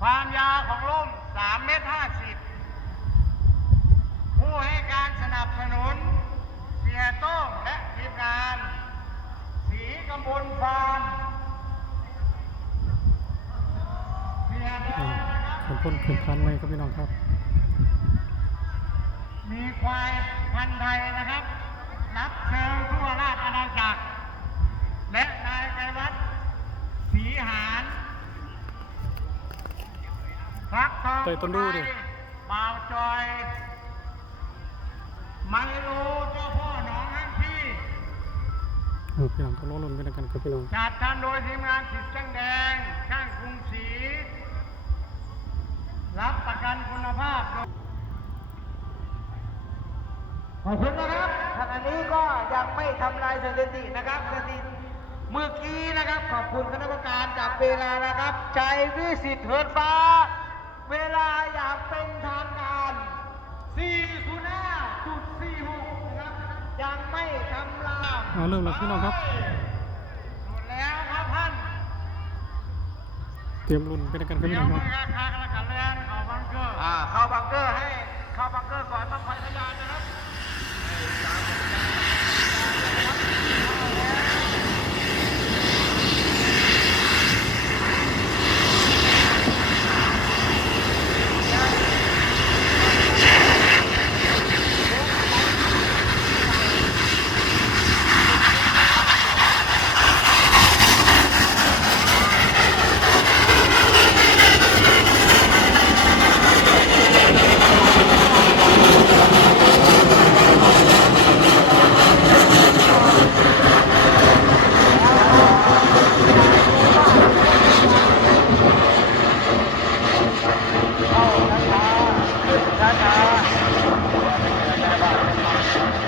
ความยาวของร่ม3เมตร50 ผู้ให้การสนับสนุน เสียโต้งและทีมงาน สีกำบลฟาร์มเสียแดงนะครับเป็นพ่นขึ้นคันไหมครับพี่น้องครับ มีควายพันธุ์ไทยนะครับ รับเชิญทั่วราชอาณาจักร รักทองเตยต้นดูดิ เปล่าจอย ไม่รู้เจ้าพ่อหนองฮันที่เออพี่น้องก็ล้อลนไปด้วยกันครับพี่น้องจัดทำโดยทีมงานสิทธิ์ช่างแดง ช่างกรุงศรี รับประกันคุณภาพโดยขอบคุณนะครับขณะนี้ก็ยังไม่ทำลายสถิตินะครับสถิติเมื่อกี้นะครับ ขอบคุณคณะกรรมการจับเวลานะครับ ใจวิสิทธิ์เถิดฟ้า เวลาอย่างเป็นทางการ 405.46 นะครับ ยังไม่ทำลายเอาเริ่มแล้วพี่น้องครับ หมดแล้วครับท่านเตรียมรุ่นไปด้วยกันครับเดี๋พี่ยวน้องคมืรับอคากันแล้วกันแล้วเข้าบังเกอร์อ่าเข้าบังเกอร์ให้ เข้าบังเกอร์ก่อนต้องคอยพยานนะครับ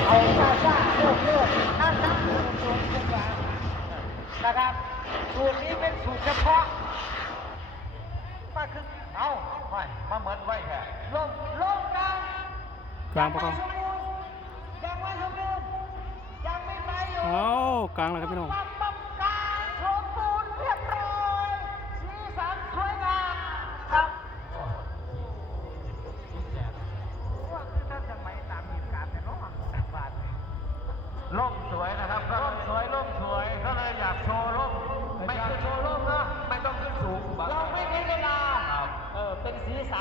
เอาซ่าซ่าโลกโลกนั่นนั่นสูงสูงสูงกว่านะครับ สูตรนี้เป็นสูตรเฉพาะมาคือเอาไม่มาเหมือนไว้แค่ลงลงกลางกลางปะครับยังไม่สมบูรณ์ยังไม่ไปอยู่เอากลางแล้วครับพี่น้องปั๊บปั๊บกลางสมบูรณ์เรียบร้อยสีสันสวยงามครับว่าคือถ้าสมัยตามเหตุการณ์เนี่ยเนาะบาทร่มสวยนะครับร่มสวยร่มสวยก็เลยอยากโชว์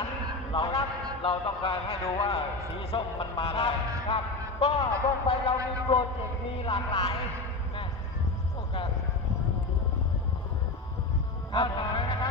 เป็นสีสันเราครับเราต้องการให้ดูว่าสีส้มมันมาคได้รับครับ ก็บนไปเรามีโปรเจกต์มีหลากหลายนะโอเค เอาหน่อย